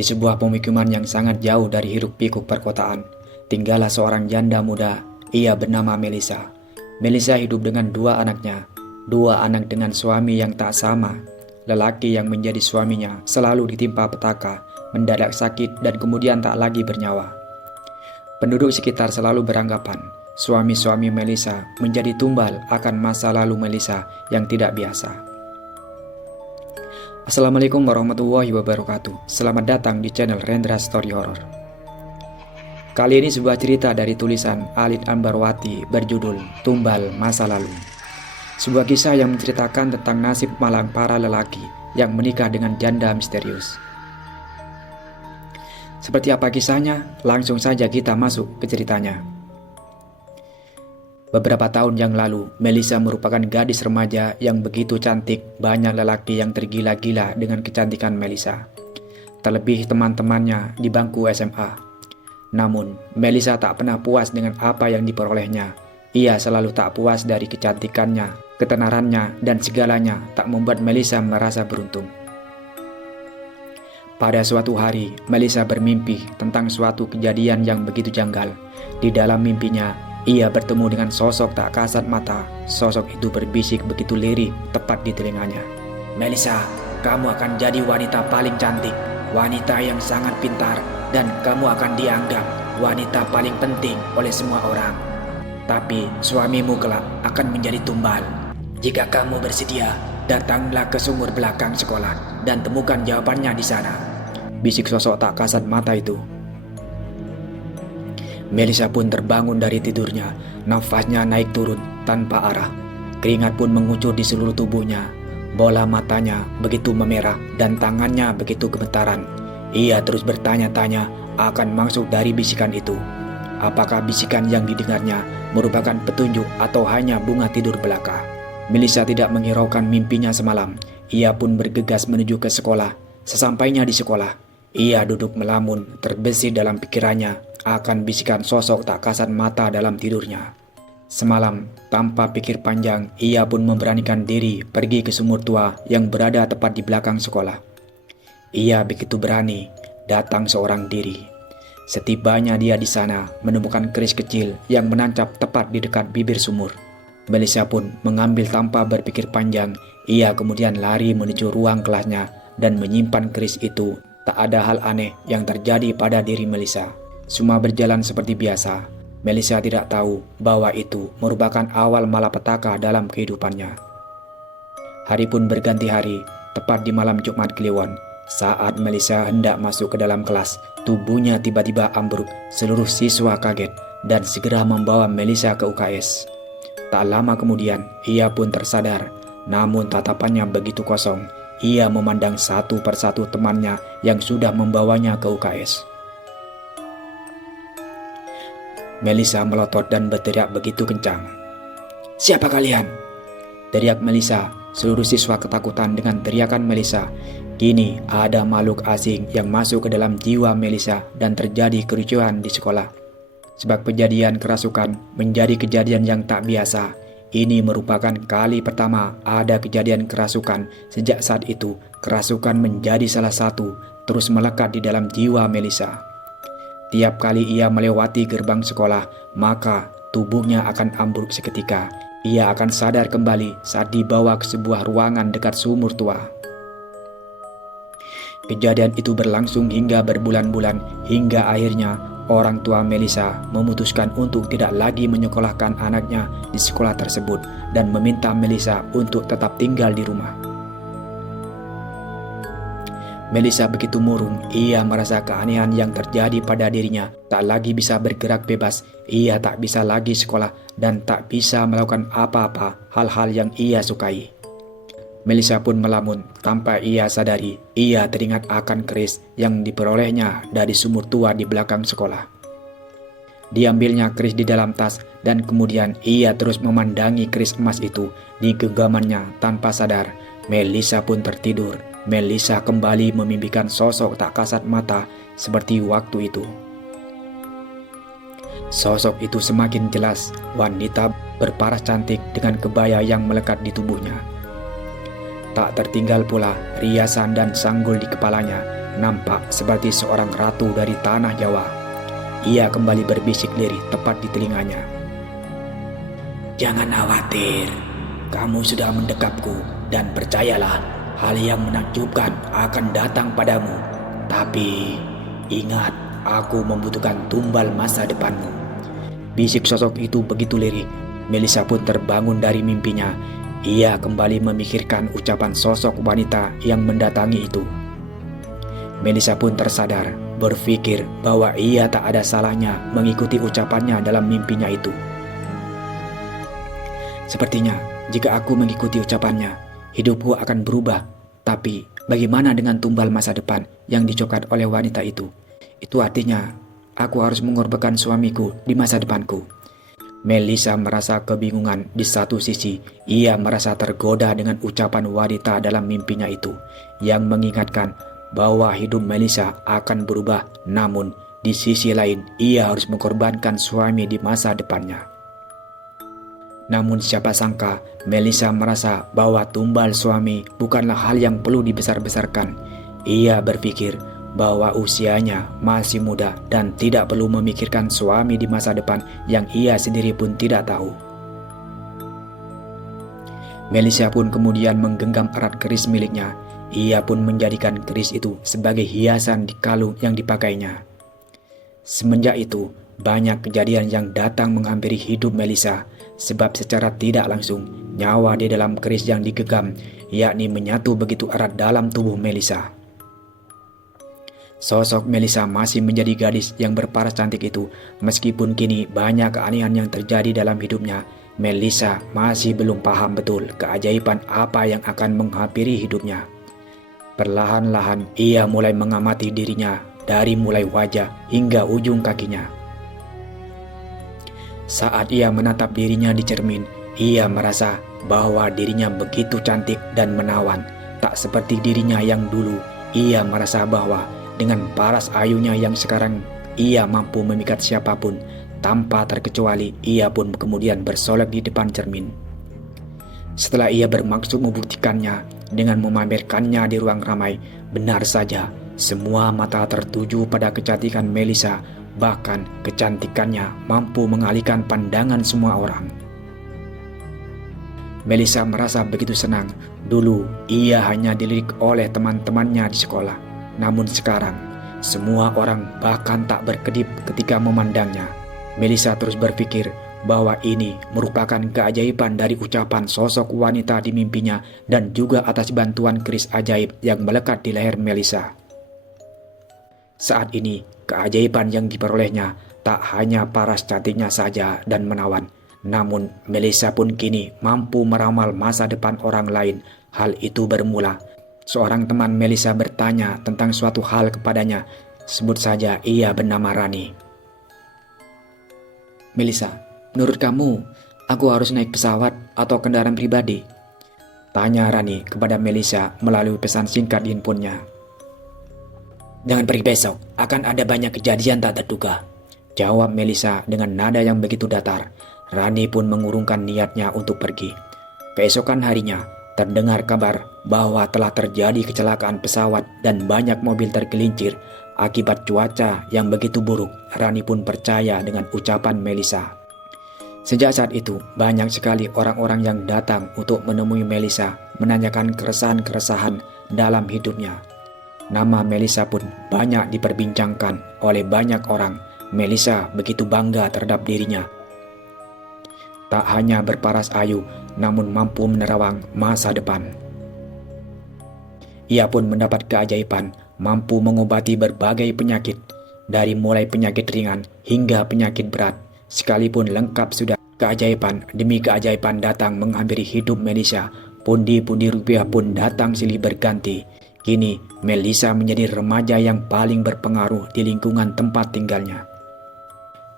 Di sebuah pemukiman yang sangat jauh dari hiruk-pikuk perkotaan, tinggallah seorang janda muda. Ia bernama Melissa. Melissa hidup dengan dua anaknya, dua anak dengan suami yang tak sama. Lelaki yang menjadi suaminya selalu ditimpa petaka, mendadak sakit dan kemudian tak lagi bernyawa. Penduduk sekitar selalu beranggapan suami-suami Melissa menjadi tumbal akan masa lalu Melissa yang tidak biasa. Assalamualaikum warahmatullahi wabarakatuh. Selamat datang di channel Rendra Story Horror. Kali ini sebuah cerita dari tulisan Alit Ambarwati berjudul Tumbal Masa Lalu. Sebuah kisah yang menceritakan tentang nasib malang para lelaki yang menikah dengan janda misterius. Seperti apa kisahnya? Langsung saja kita masuk ke ceritanya. Beberapa tahun yang lalu, Melissa merupakan gadis remaja yang begitu cantik. Banyak lelaki yang tergila-gila dengan kecantikan Melissa, terlebih teman-temannya di bangku SMA. Namun, Melissa tak pernah puas dengan apa yang diperolehnya. Ia selalu tak puas dari kecantikannya, ketenarannya, dan segalanya tak membuat Melissa merasa beruntung. Pada suatu hari, Melissa bermimpi tentang suatu kejadian yang begitu janggal. Di dalam mimpinya, ia bertemu dengan sosok tak kasat mata. Sosok itu berbisik begitu lirih tepat di telinganya. "Melissa, kamu akan jadi wanita paling cantik, wanita yang sangat pintar, dan kamu akan dianggap wanita paling penting oleh semua orang. Tapi suamimu kelak akan menjadi tumbal. Jika kamu bersedia, datanglah ke sumur belakang sekolah dan temukan jawabannya di sana," bisik sosok tak kasat mata itu. Melissa pun terbangun dari tidurnya. Nafasnya naik turun tanpa arah. Keringat pun mengucur di seluruh tubuhnya. Bola matanya begitu memerah dan tangannya begitu gemetaran. Ia terus bertanya-tanya akan maksud dari bisikan itu. Apakah bisikan yang didengarnya merupakan petunjuk atau hanya bunga tidur belaka? Melissa tidak menghiraukan mimpinya semalam. Ia pun bergegas menuju ke sekolah. Sesampainya di sekolah, ia duduk melamun, terbesit dalam pikirannya akan bisikan sosok tak kasat mata dalam tidurnya. Semalam, tanpa pikir panjang, ia pun memberanikan diri pergi ke sumur tua yang berada tepat di belakang sekolah. Ia begitu berani, datang seorang diri. Setibanya dia di sana, menemukan keris kecil yang menancap tepat di dekat bibir sumur. Melissa pun mengambil tanpa berpikir panjang. Ia kemudian lari menuju ruang kelasnya dan menyimpan keris itu. Tak ada hal aneh yang terjadi pada diri Melissa. Semua berjalan seperti biasa. Melissa tidak tahu bahwa itu merupakan awal malapetaka dalam kehidupannya. Hari pun berganti hari, tepat di malam Jumat Kliwon. Saat Melissa hendak masuk ke dalam kelas, tubuhnya tiba-tiba ambruk. Seluruh siswa kaget dan segera membawa Melissa ke UKS. Tak lama kemudian, ia pun tersadar. Namun tatapannya begitu kosong. Ia memandang satu persatu temannya yang sudah membawanya ke UKS. Melissa melotot dan berteriak begitu kencang. "Siapa kalian?" teriak Melissa. Seluruh siswa ketakutan dengan teriakan Melissa. Kini ada makhluk asing yang masuk ke dalam jiwa Melissa dan terjadi kericuhan di sekolah. Sebab kejadian kerasukan menjadi kejadian yang tak biasa. Ini merupakan kali pertama ada kejadian kerasukan. Sejak saat itu, kerasukan menjadi salah satu terus melekat di dalam jiwa Melissa. Tiap kali ia melewati gerbang sekolah, maka tubuhnya akan ambruk seketika. Ia akan sadar kembali saat dibawa ke sebuah ruangan dekat sumur tua. Kejadian itu berlangsung hingga berbulan-bulan, hingga akhirnya orang tua Melissa memutuskan untuk tidak lagi menyekolahkan anaknya di sekolah tersebut dan meminta Melissa untuk tetap tinggal di rumah. Melissa begitu murung. Ia merasa keanehan yang terjadi pada dirinya. Tak lagi bisa bergerak bebas. Ia tak bisa lagi sekolah dan tak bisa melakukan apa-apa hal-hal yang ia sukai. Melissa pun melamun. Tanpa ia sadari, ia teringat akan keris yang diperolehnya dari sumur tua di belakang sekolah. Diambilnya keris di dalam tas dan kemudian ia terus memandangi keris emas itu. Di genggamannya tanpa sadar, Melissa pun tertidur. Melissa kembali memimpikan sosok tak kasat mata seperti waktu itu. Sosok itu semakin jelas, wanita berparas cantik dengan kebaya yang melekat di tubuhnya. Tak tertinggal pula riasan dan sanggul di kepalanya nampak seperti seorang ratu dari tanah Jawa. Ia kembali berbisik lirih tepat di telinganya. "Jangan khawatir, kamu sudah mendekapku dan percayalah, hal yang menakjubkan akan datang padamu. Tapi ingat, aku membutuhkan tumbal masa depanmu." Bisik sosok itu begitu lirih, Melisa pun terbangun dari mimpinya. Ia kembali memikirkan ucapan sosok wanita yang mendatangi itu. Melisa pun tersadar, berpikir bahwa ia tak ada salahnya mengikuti ucapannya dalam mimpinya itu. "Sepertinya jika aku mengikuti ucapannya, hidupku akan berubah. Tapi bagaimana dengan tumbal masa depan yang dicoklat oleh wanita itu? Itu artinya aku harus mengorbankan suamiku di masa depanku." Melisa merasa kebingungan. Di satu sisi, ia merasa tergoda dengan ucapan wanita dalam mimpinya itu, yang mengingatkan bahwa hidup Melisa akan berubah. Namun, di sisi lain, ia harus mengorbankan suami di masa depannya. Namun siapa sangka, Melisa merasa bahwa tumbal suami bukanlah hal yang perlu dibesar-besarkan. Ia berpikir bahwa usianya masih muda dan tidak perlu memikirkan suami di masa depan yang ia sendiri pun tidak tahu. Melisa pun kemudian menggenggam erat keris miliknya. Ia pun menjadikan keris itu sebagai hiasan di kalung yang dipakainya. Semenjak itu, banyak kejadian yang datang menghampiri hidup Melisa, sebab secara tidak langsung nyawa di dalam keris yang digenggam, yakni menyatu begitu erat dalam tubuh Melisa. Sosok Melisa masih menjadi gadis yang berparas cantik itu. Meskipun kini banyak keanehan yang terjadi dalam hidupnya, Melisa masih belum paham betul keajaiban apa yang akan menghampiri hidupnya. Perlahan-lahan ia mulai mengamati dirinya dari mulai wajah hingga ujung kakinya. Saat ia menatap dirinya di cermin, ia merasa bahwa dirinya begitu cantik dan menawan. Tak seperti dirinya yang dulu. Ia merasa bahwa dengan paras ayunya yang sekarang ia mampu memikat siapapun. Tanpa terkecuali, ia pun kemudian bersolek di depan cermin. Setelah ia bermaksud membuktikannya dengan memamerkannya di ruang ramai, benar saja semua mata tertuju pada kecantikan Melisa. Bahkan kecantikannya mampu mengalihkan pandangan semua orang. Melisa merasa begitu senang. Dulu ia hanya dilirik oleh teman-temannya di sekolah. Namun sekarang, semua orang bahkan tak berkedip ketika memandangnya. Melisa terus berpikir bahwa ini merupakan keajaiban dari ucapan sosok wanita di mimpinya dan juga atas bantuan keris ajaib yang melekat di leher Melisa. Saat ini, keajaiban yang diperolehnya tak hanya paras cantiknya saja dan menawan. Namun, Melisa pun kini mampu meramal masa depan orang lain. Hal itu bermula seorang teman Melisa bertanya tentang suatu hal kepadanya. Sebut saja ia bernama Rani. "Melisa, menurut kamu, aku harus naik pesawat atau kendaraan pribadi?" tanya Rani kepada Melisa melalui pesan singkat di handphonenya. "Jangan pergi besok, akan ada banyak kejadian tak terduga," jawab Melisa dengan nada yang begitu datar. Rani pun mengurungkan niatnya untuk pergi. Keesokan harinya, terdengar kabar bahwa telah terjadi kecelakaan pesawat dan banyak mobil tergelincir akibat cuaca yang begitu buruk. Rani pun percaya dengan ucapan Melisa. Sejak saat itu, banyak sekali orang-orang yang datang untuk menemui Melisa, menanyakan keresahan-keresahan dalam hidupnya. Nama Melisa pun banyak diperbincangkan oleh banyak orang. Melisa begitu bangga terhadap dirinya. Tak hanya berparas ayu, namun mampu menerawang masa depan. Ia pun mendapat keajaiban, mampu mengobati berbagai penyakit, dari mulai penyakit ringan hingga penyakit berat. Sekalipun lengkap sudah, keajaiban demi keajaiban datang menghampiri hidup Melisa. Pundi-pundi rupiah pun datang silih berganti. Kini, Melisa menjadi remaja yang paling berpengaruh di lingkungan tempat tinggalnya.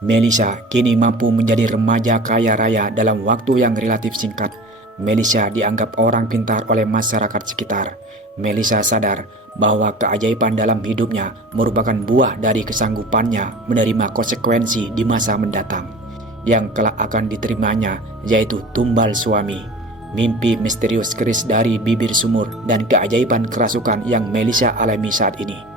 Melisa kini mampu menjadi remaja kaya raya dalam waktu yang relatif singkat. Melisa dianggap orang pintar oleh masyarakat sekitar. Melisa sadar bahwa keajaiban dalam hidupnya merupakan buah dari kesanggupannya menerima konsekuensi di masa mendatang. Yang kelak akan diterimanya yaitu tumbal suami. Mimpi misterius keris dari bibir sumur dan keajaiban kerasukan yang Melissa alami saat ini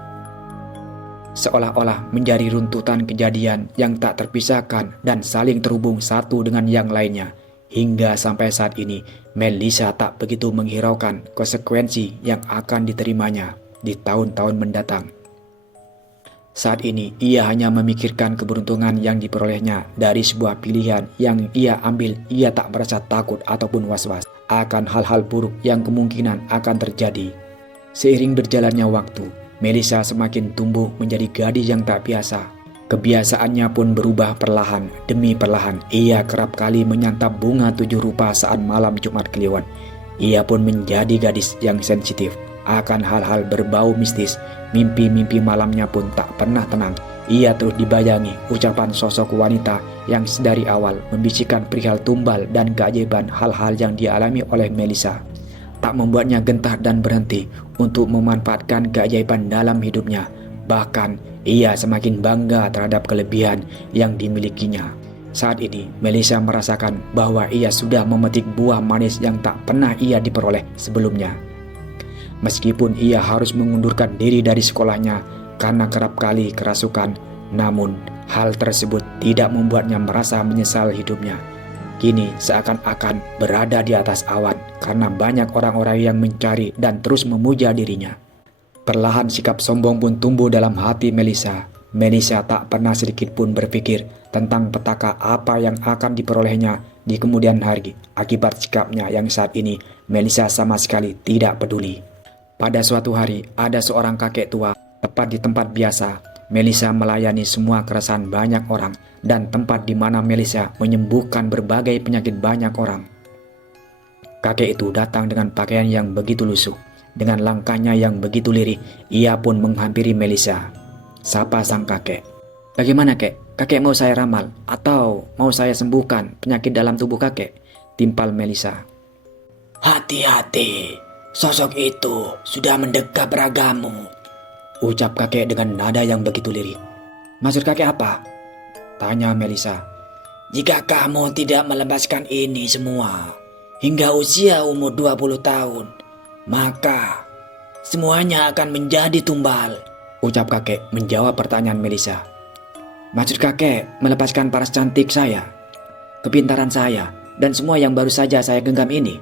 seolah-olah menjadi runtutan kejadian yang tak terpisahkan dan saling terhubung satu dengan yang lainnya. Hingga sampai saat ini, Melissa tak begitu menghiraukan konsekuensi yang akan diterimanya di tahun-tahun mendatang. Saat ini, ia hanya memikirkan keberuntungan yang diperolehnya dari sebuah pilihan yang ia ambil. Ia tak merasa takut ataupun was-was akan hal-hal buruk yang kemungkinan akan terjadi. Seiring berjalannya waktu, Melissa semakin tumbuh menjadi gadis yang tak biasa. Kebiasaannya pun berubah perlahan demi perlahan. Ia kerap kali menyantap bunga 7 rupa saat malam Jumat Kliwon. Ia pun menjadi gadis yang sensitif akan hal-hal berbau mistis. Mimpi-mimpi malamnya pun tak pernah tenang. Ia terus dibayangi ucapan sosok wanita yang sedari awal membisikkan perihal tumbal dan keajaiban hal-hal yang dialami oleh Melissa. Tak membuatnya gentar dan berhenti untuk memanfaatkan keajaiban dalam hidupnya. Bahkan ia semakin bangga terhadap kelebihan yang dimilikinya. Saat ini Melissa merasakan bahwa ia sudah memetik buah manis yang tak pernah ia diperoleh sebelumnya. Meskipun ia harus mengundurkan diri dari sekolahnya karena kerap kali kerasukan, namun hal tersebut tidak membuatnya merasa menyesal hidupnya. Kini seakan-akan berada di atas awan karena banyak orang-orang yang mencari dan terus memuja dirinya. Perlahan sikap sombong pun tumbuh dalam hati Melissa. Melissa tak pernah sedikit pun berpikir tentang petaka apa yang akan diperolehnya di kemudian hari. Akibat sikapnya yang saat ini, Melissa sama sekali tidak peduli. Pada suatu hari, ada seorang kakek tua tepat di tempat biasa. Melissa melayani semua keresahan banyak orang dan tempat di mana Melissa menyembuhkan berbagai penyakit banyak orang. Kakek itu datang dengan pakaian yang begitu lusuh. Dengan langkahnya yang begitu lirih, ia pun menghampiri Melissa. Sapa sang kakek. "Bagaimana kek? Kakek mau saya ramal atau mau saya sembuhkan penyakit dalam tubuh kakek?" timpal Melissa. "Hati-hati, sosok itu sudah mendekat beragamu," ucap kakek dengan nada yang begitu lirih. "Maksud kakek apa?" tanya Melissa. "Jika kamu tidak melepaskan ini semua hingga usia umur 20 tahun, maka semuanya akan menjadi tumbal," ucap kakek menjawab pertanyaan Melissa. "Maksud kakek melepaskan paras cantik saya, kepintaran saya, dan semua yang baru saja saya genggam ini?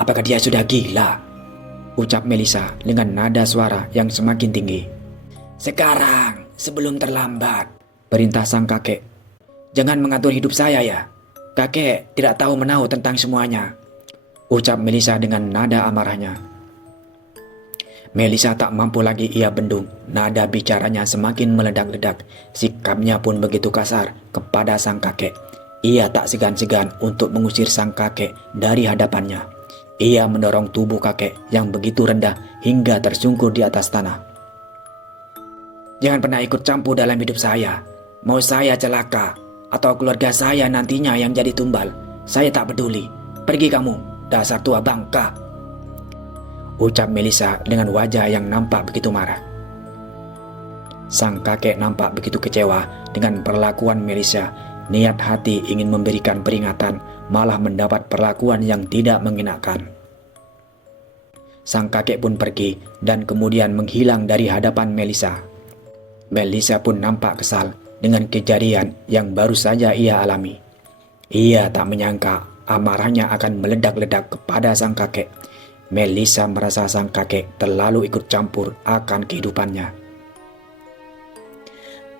Apakah dia sudah gila?" ucap Melissa dengan nada suara yang semakin tinggi. "Sekarang sebelum terlambat," perintah sang kakek. "Jangan mengatur hidup saya ya. Kakek tidak tahu menahu tentang semuanya," ucap Melissa dengan nada amarahnya. Melissa tak mampu lagi ia bendung. Nada bicaranya semakin meledak-ledak. Sikapnya pun begitu kasar kepada sang kakek. Ia tak segan-segan untuk mengusir sang kakek dari hadapannya. Ia mendorong tubuh kakek yang begitu rendah hingga tersungkur di atas tanah. "Jangan pernah ikut campur dalam hidup saya. Mau saya celaka atau keluarga saya nantinya yang jadi tumbal, saya tak peduli. Pergi kamu, dasar tua bangka," ucap Melissa dengan wajah yang nampak begitu marah. Sang kakek nampak begitu kecewa dengan perlakuan Melissa. Niat hati ingin memberikan peringatan, malah mendapat perlakuan yang tidak mengenakan. Sang kakek pun pergi dan kemudian menghilang dari hadapan Melissa. Melissa pun nampak kesal dengan kejadian yang baru saja ia alami. Ia tak menyangka amarahnya akan meledak-ledak kepada sang kakek. Melissa merasa sang kakek terlalu ikut campur akan kehidupannya.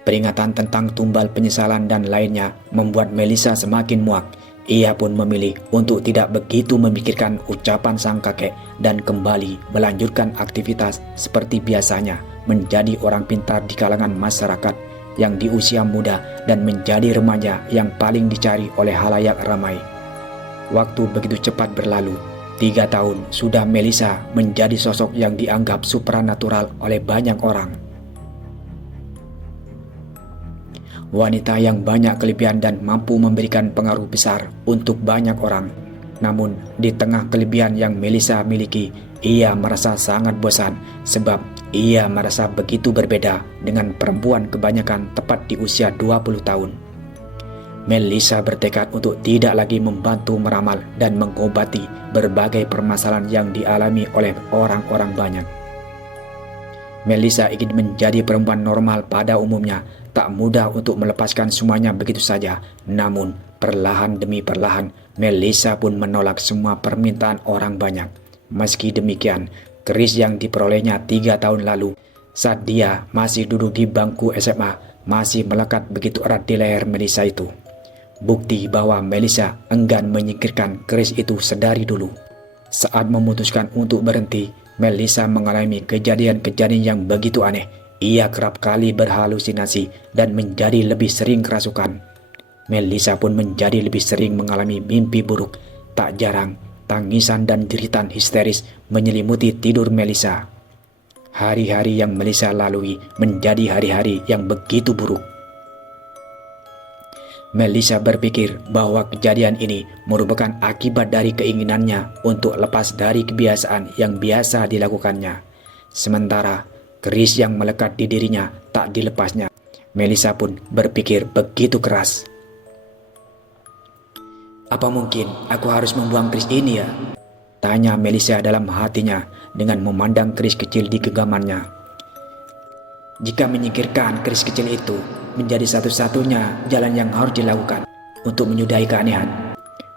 Peringatan tentang tumbal penyesalan dan lainnya membuat Melissa semakin muak. Ia pun memilih untuk tidak begitu memikirkan ucapan sang kakek dan kembali melanjutkan aktivitas seperti biasanya, menjadi orang pintar di kalangan masyarakat yang di usia muda dan menjadi remaja yang paling dicari oleh halayak ramai. Waktu begitu cepat berlalu. 3 tahun sudah Melissa menjadi sosok yang dianggap supranatural oleh banyak orang. Wanita yang banyak kelebihan dan mampu memberikan pengaruh besar untuk banyak orang. Namun di tengah kelebihan yang Melissa miliki, ia merasa sangat bosan sebab ia merasa begitu berbeda dengan perempuan kebanyakan tepat di usia 20 tahun. Melissa bertekad untuk tidak lagi membantu meramal dan mengobati berbagai permasalahan yang dialami oleh orang-orang banyak. Melissa ingin menjadi perempuan normal pada umumnya, tak mudah untuk melepaskan semuanya begitu saja. Namun, perlahan demi perlahan, Melissa pun menolak semua permintaan orang banyak. Meski demikian, keris yang diperolehnya 3 tahun lalu, saat dia masih duduk di bangku SMA, masih melekat begitu erat di leher Melissa itu. Bukti bahwa Melissa enggan menyingkirkan keris itu sedari dulu. Saat memutuskan untuk berhenti, Melissa mengalami kejadian-kejadian yang begitu aneh. Ia kerap kali berhalusinasi dan menjadi lebih sering kerasukan. Melissa pun menjadi lebih sering mengalami mimpi buruk. Tak jarang, tangisan dan jeritan histeris menyelimuti tidur Melissa. Hari-hari yang Melissa lalui menjadi hari-hari yang begitu buruk. Melissa berpikir bahwa kejadian ini merupakan akibat dari keinginannya untuk lepas dari kebiasaan yang biasa dilakukannya. Sementara keris yang melekat di dirinya tak dilepasnya. Melissa pun berpikir begitu keras. "Apa mungkin aku harus membuang keris ini ya?" tanya Melissa dalam hatinya dengan memandang keris kecil di genggamannya. Jika menyingkirkan keris kecil itu menjadi satu-satunya jalan yang harus dilakukan untuk menyudahi keanehan,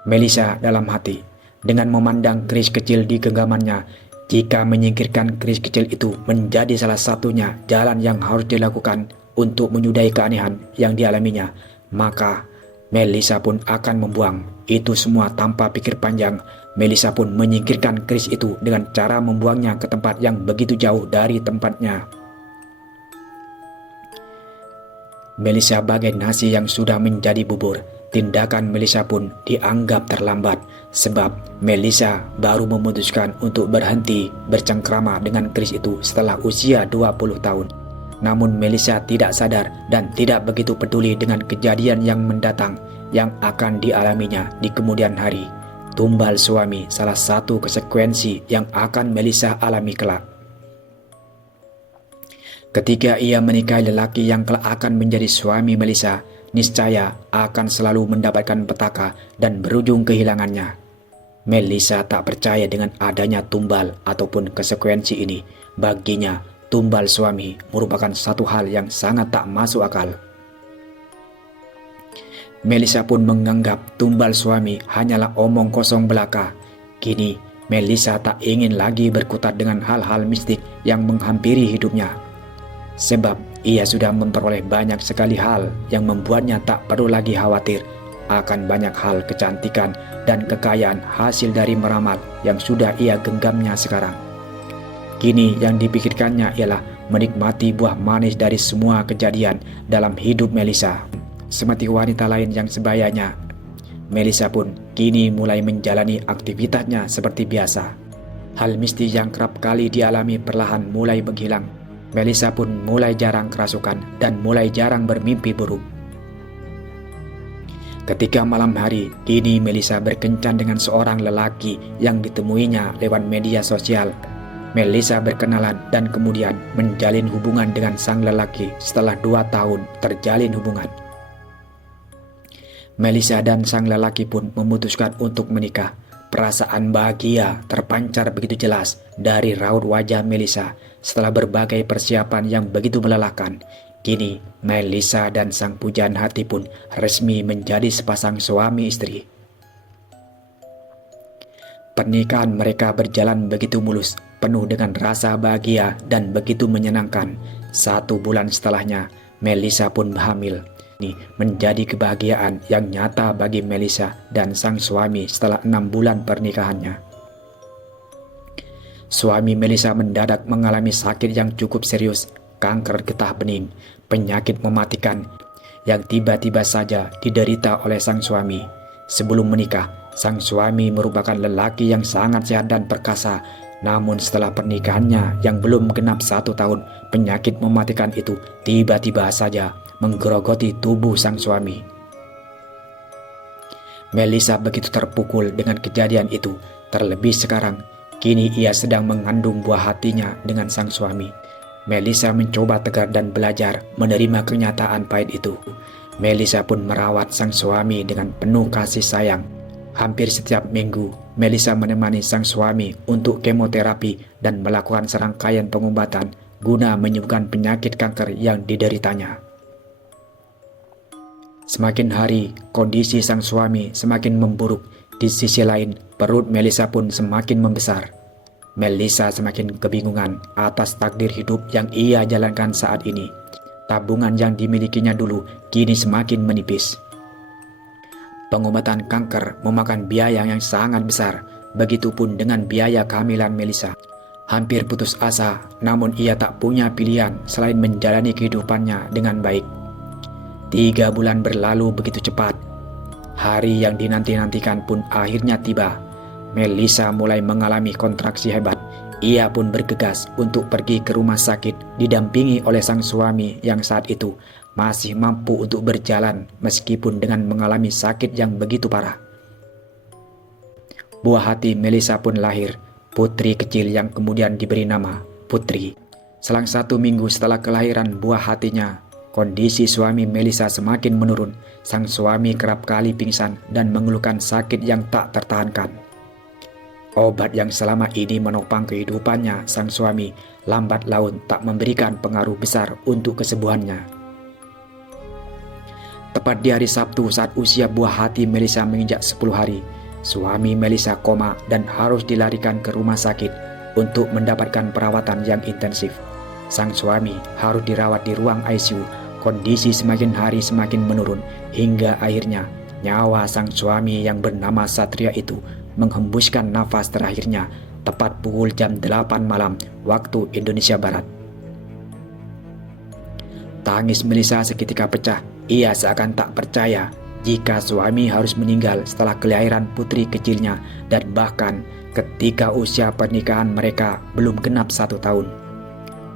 Melissa dalam hati dengan memandang keris kecil di genggamannya. Jika menyingkirkan keris kecil itu menjadi salah satunya jalan yang harus dilakukan untuk menyudahi keanehan yang dialaminya, maka Melissa pun akan membuang itu semua tanpa pikir panjang. Melissa pun menyingkirkan keris itu dengan cara membuangnya ke tempat yang begitu jauh dari tempatnya. Melissa bagai nasi yang sudah menjadi bubur. Tindakan Melissa pun dianggap terlambat sebab Melissa baru memutuskan untuk berhenti bercengkrama dengan keris itu setelah usia 20 tahun. Namun Melissa tidak sadar dan tidak begitu peduli dengan kejadian yang mendatang yang akan dialaminya di kemudian hari. Tumbal suami salah satu konsekuensi yang akan Melissa alami kelak. Ketika ia menikahi lelaki yang kelak akan menjadi suami Melissa, niscaya akan selalu mendapatkan petaka dan berujung kehilangannya. Melissa tak percaya dengan adanya tumbal ataupun konsekuensi ini. Baginya, tumbal suami merupakan satu hal yang sangat tak masuk akal. Melissa pun menganggap tumbal suami hanyalah omong kosong belaka. Kini, Melissa tak ingin lagi berkutat dengan hal-hal mistik yang menghampiri hidupnya. Sebab ia sudah memperoleh banyak sekali hal yang membuatnya tak perlu lagi khawatir akan banyak hal kecantikan dan kekayaan hasil dari meramal yang sudah ia genggamnya sekarang. Kini yang dipikirkannya ialah menikmati buah manis dari semua kejadian dalam hidup Melissa. Seperti wanita lain yang sebayanya, Melissa pun kini mulai menjalani aktivitasnya seperti biasa. Hal mistis yang kerap kali dialami perlahan mulai menghilang. Melissa pun mulai jarang kerasukan dan mulai jarang bermimpi buruk. Ketika malam hari, kini Melissa berkencan dengan seorang lelaki yang ditemuinya lewat media sosial. Melissa berkenalan dan kemudian menjalin hubungan dengan sang lelaki setelah 2 tahun terjalin hubungan. Melissa dan sang lelaki pun memutuskan untuk menikah. Perasaan bahagia terpancar begitu jelas dari raut wajah Melissa setelah berbagai persiapan yang begitu melelahkan. Kini Melissa dan sang pujaan hati pun resmi menjadi sepasang suami istri. Pernikahan mereka berjalan begitu mulus, penuh dengan rasa bahagia dan begitu menyenangkan. 1 bulan setelahnya, Melissa pun hamil. Ini menjadi kebahagiaan yang nyata bagi Melissa dan sang suami setelah 6 bulan pernikahannya. Suami Melissa mendadak mengalami sakit yang cukup serius, kanker getah bening, penyakit mematikan yang tiba-tiba saja diderita oleh sang suami. Sebelum menikah, sang suami merupakan lelaki yang sangat sehat dan perkasa. Namun setelah pernikahannya yang belum genap 1 tahun, penyakit mematikan itu tiba-tiba saja menggerogoti tubuh sang suami. Melissa begitu terpukul dengan kejadian itu. Terlebih sekarang, kini ia sedang mengandung buah hatinya dengan sang suami. Melissa mencoba tegar dan belajar menerima kenyataan pahit itu. Melisa pun merawat sang suami dengan penuh kasih sayang. Hampir setiap minggu, Melisa menemani sang suami untuk kemoterapi dan melakukan serangkaian pengobatan guna menyembuhkan penyakit kanker yang dideritanya. Semakin hari, kondisi sang suami semakin memburuk. Di sisi lain, perut Melisa pun semakin membesar. Melisa semakin kebingungan atas takdir hidup yang ia jalankan saat ini. Tabungan yang dimilikinya dulu kini semakin menipis. Pengobatan kanker memakan biaya yang sangat besar. Begitupun dengan biaya kehamilan Melisa. Hampir putus asa, namun ia tak punya pilihan selain menjalani kehidupannya dengan baik. 3 bulan berlalu begitu cepat. Hari yang dinanti-nantikan pun akhirnya tiba. Melisa mulai mengalami kontraksi hebat. Ia pun bergegas untuk pergi ke rumah sakit didampingi oleh sang suami yang saat itu masih mampu untuk berjalan meskipun dengan mengalami sakit yang begitu parah. Buah hati Melisa pun lahir, putri kecil yang kemudian diberi nama Putri. Selang 1 minggu setelah kelahiran buah hatinya, kondisi suami Melisa semakin menurun. Sang suami kerap kali pingsan dan mengeluhkan sakit yang tak tertahankan. Obat yang selama ini menopang kehidupannya sang suami lambat laun tak memberikan pengaruh besar untuk kesembuhannya. Tepat di hari Sabtu saat usia buah hati Melisa menginjak 10 hari, suami Melisa koma dan harus dilarikan ke rumah sakit untuk mendapatkan perawatan yang intensif. Sang suami harus dirawat di ruang ICU. Kondisi semakin hari semakin menurun hingga akhirnya nyawa sang suami yang bernama Satria itu menghembuskan nafas terakhirnya tepat pukul jam 8 malam waktu Indonesia Barat. Tangis Melisa seketika pecah. Ia seakan tak percaya jika suami harus meninggal setelah kelahiran putri kecilnya dan bahkan ketika usia pernikahan mereka belum genap 1 tahun.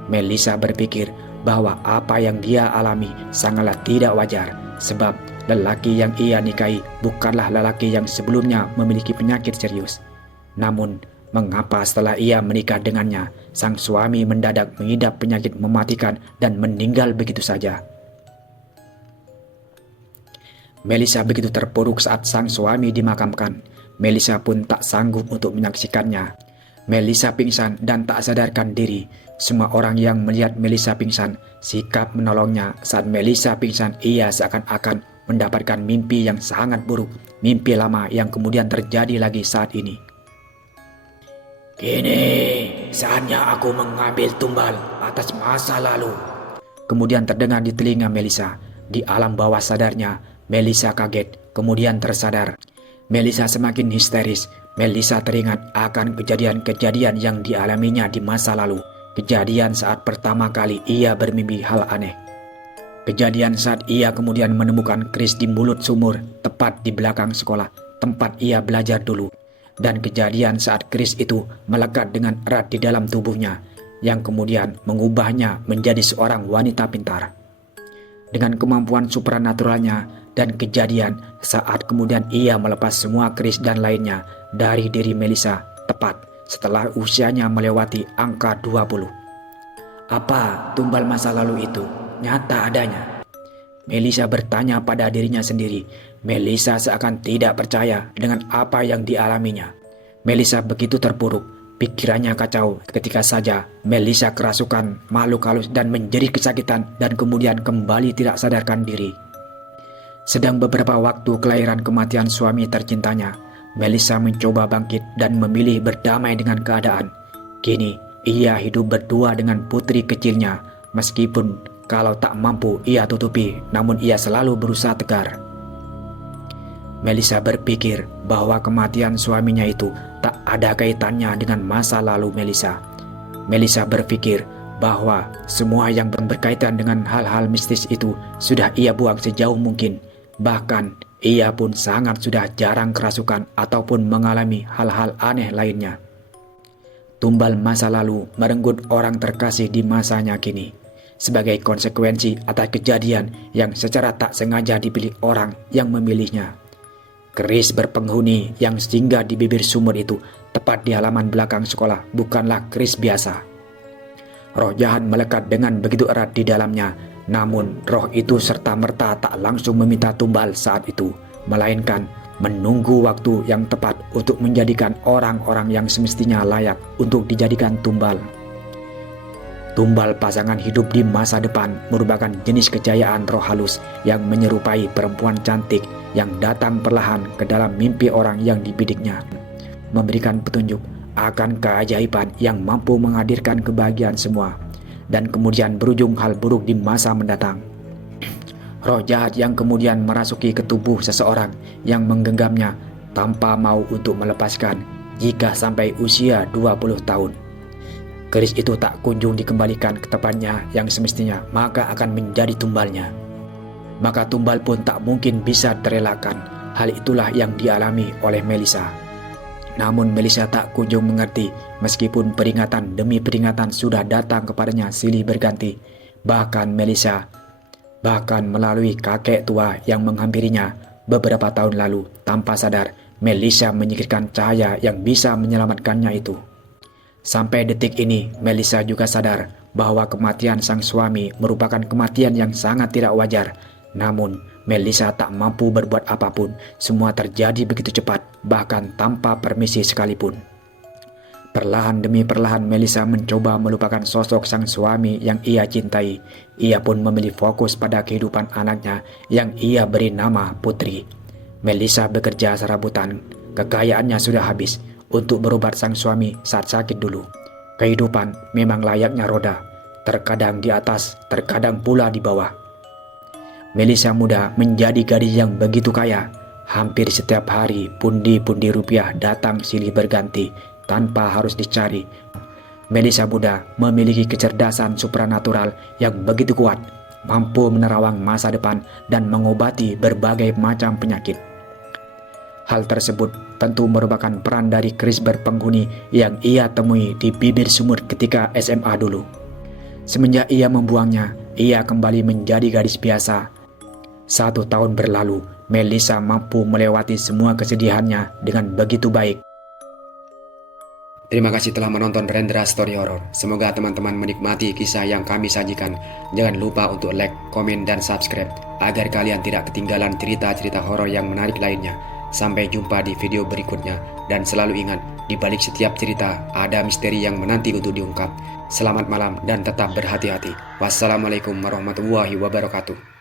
Melisa berpikir bahwa apa yang dia alami sangatlah tidak wajar, sebab lelaki yang ia nikahi bukanlah lelaki yang sebelumnya memiliki penyakit serius. Namun, mengapa setelah ia menikah dengannya, sang suami mendadak mengidap penyakit mematikan dan meninggal begitu saja? Melisa begitu terpuruk saat sang suami dimakamkan. Melisa pun tak sanggup untuk menyaksikannya. Melisa pingsan dan tak sadarkan diri. Semua orang yang melihat Melisa pingsan sikap menolongnya. Saat Melisa pingsan, ia seakan-akan mendapatkan mimpi yang sangat buruk, mimpi lama yang kemudian terjadi lagi saat ini. Kini saatnya aku mengambil tumbal atas masa lalu. Kemudian terdengar di telinga Melisa. Di alam bawah sadarnya, Melisa kaget, kemudian tersadar. Melisa semakin histeris. Melisa teringat akan kejadian-kejadian yang dialaminya di masa lalu. Kejadian saat pertama kali ia bermimpi hal aneh. Kejadian saat ia kemudian menemukan keris di mulut sumur tepat di belakang sekolah tempat ia belajar dulu. Dan kejadian saat keris itu melekat dengan erat di dalam tubuhnya yang kemudian mengubahnya menjadi seorang wanita pintar. Dengan kemampuan supranaturalnya dan kejadian saat kemudian ia melepas semua keris dan lainnya dari diri Melisa tepat setelah usianya melewati angka 20. Apa tumbal masa lalu itu nyata adanya? Melisa bertanya pada dirinya sendiri. Melisa seakan tidak percaya dengan apa yang dialaminya. Melisa begitu terpuruk, pikirannya kacau ketika saja Melisa kerasukan makhluk halus dan menjerit kesakitan dan kemudian kembali tidak sadarkan diri. Sedang beberapa waktu kelahiran kematian suami tercintanya, Melisa mencoba bangkit dan memilih berdamai dengan keadaan. Kini ia hidup berdua dengan putri kecilnya, meskipun kalau tak mampu ia tutupi, namun ia selalu berusaha tegar. Melisa berpikir bahwa kematian suaminya itu tak ada kaitannya dengan masa lalu Melisa. Melisa berpikir bahwa semua yang berkaitan dengan hal-hal mistis itu sudah ia buang sejauh mungkin. Bahkan ia pun sangat sudah jarang kerasukan ataupun mengalami hal-hal aneh lainnya. Tumbal masa lalu merenggut orang terkasih di masanya kini sebagai konsekuensi atas kejadian yang secara tak sengaja dipilih orang yang memilihnya. Keris berpenghuni yang singgah di bibir sumur itu tepat di halaman belakang sekolah bukanlah keris biasa. Roh jahat melekat dengan begitu erat di dalamnya Namun roh itu serta-merta tak langsung meminta tumbal saat itu, melainkan menunggu waktu yang tepat untuk menjadikan orang-orang yang semestinya layak untuk dijadikan tumbal. Tumbal pasangan hidup di masa depan merupakan jenis kejayaan roh halus yang menyerupai perempuan cantik yang datang perlahan ke dalam mimpi orang yang dibidiknya, memberikan petunjuk akan keajaiban yang mampu menghadirkan kebahagiaan semua, dan kemudian berujung hal buruk di masa mendatang. Roh jahat yang kemudian merasuki ke tubuh seseorang yang menggenggamnya tanpa mau untuk melepaskan jika sampai usia 20 tahun. Keris itu tak kunjung dikembalikan ke tempatnya yang semestinya, maka akan menjadi tumbalnya. Maka tumbal pun tak mungkin bisa terelakkan. Hal itulah yang dialami oleh Melissa. Namun Melissa tak kunjung mengerti, meskipun peringatan demi peringatan sudah datang kepadanya silih berganti. Bahkan melalui kakek tua yang menghampirinya beberapa tahun lalu, tanpa sadar Melissa menyingkirkan cahaya yang bisa menyelamatkannya itu. Sampai detik ini, Melissa juga sadar bahwa kematian sang suami merupakan kematian yang sangat tidak wajar. Namun, Melissa tak mampu berbuat apapun. Semua terjadi begitu cepat, bahkan tanpa permisi sekalipun. Perlahan demi perlahan, Melissa mencoba melupakan sosok sang suami yang ia cintai. Ia pun memilih fokus pada kehidupan anaknya yang ia beri nama Putri. Melissa bekerja serabutan. Kekayaannya sudah habis untuk berobat sang suami saat sakit dulu. Kehidupan memang layaknya roda, terkadang di atas, terkadang pula di bawah. Melissa muda menjadi gadis yang begitu kaya. Hampir setiap hari pundi-pundi rupiah datang silih berganti tanpa harus dicari. Melissa muda memiliki kecerdasan supranatural yang begitu kuat, mampu menerawang masa depan dan mengobati berbagai macam penyakit. Hal tersebut tentu merupakan peran dari keris berpenghuni yang ia temui di bibir sumur ketika SMA dulu. Semenjak ia membuangnya, ia kembali menjadi gadis biasa. 1 tahun berlalu, Melissa mampu melewati semua kesedihannya dengan begitu baik. Terima kasih telah menonton Rendra Story Horror. Semoga teman-teman menikmati kisah yang kami sajikan. Jangan lupa untuk like, komen, dan subscribe agar kalian tidak ketinggalan cerita-cerita horor yang menarik lainnya. Sampai jumpa di video berikutnya, dan selalu ingat, di balik setiap cerita ada misteri yang menanti untuk diungkap. Selamat malam dan tetap berhati-hati. Wassalamualaikum warahmatullahi wabarakatuh.